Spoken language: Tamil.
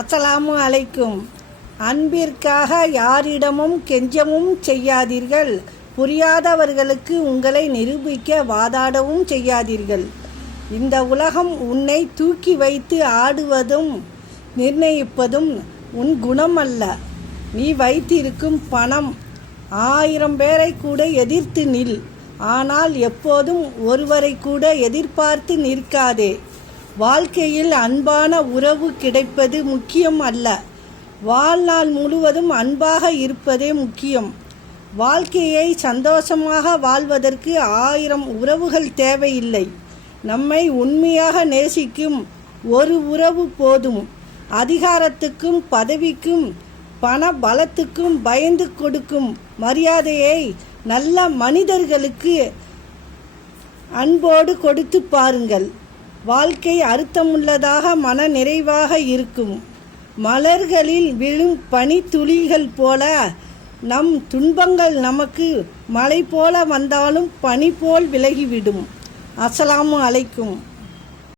அஸ்ஸலாமு அலைக்கும். அன்பிற்காக யாரிடமும் கெஞ்சவும் செய்யாதீர்கள். புரியாதவர்களுக்கு உங்களை நிரூபிக்க வாதாடவும் செய்யாதீர்கள். இந்த உலகம் உன்னை தூக்கி வைத்து ஆடுவதும் நிர்ணயிப்பதும் உன் குணம் அல்ல. நீ வைத்திருக்கும் பணம் 1000 பேரை கூட எதிர்த்து நில். ஆனால் எப்போதும் ஒருவரை கூட எதிர்பார்த்து நிற்காதே. வாழ்க்கையில் அன்பான உறவு கிடைப்பது முக்கியம் அல்ல, வாழ்நாள் முழுவதும் அன்பாக இருப்பதே முக்கியம். வாழ்க்கையை சந்தோஷமாக வாழ்வதற்கு 1000 உறவுகள் தேவையில்லை. நம்மை உண்மையாக நேசிக்கும் ஒரு உறவு போதும். அதிகாரத்துக்கும் பதவிக்கும் பண பலத்துக்கும் பயந்து கொடுக்கும் மரியாதையை நல்ல மனிதர்களுக்கு அன்போடு கொடுத்து பாருங்கள். வாழ்க்கை அர்த்தமுள்ளதாக மன நிறைவாக இருக்கும். மலர்களில் விழும் பனித்துளிகள் போல நம் துன்பங்கள் நமக்கு மழை போல வந்தாலும் பனி போல் விலகிவிடும். அஸ்ஸலாமு அலைக்கும்.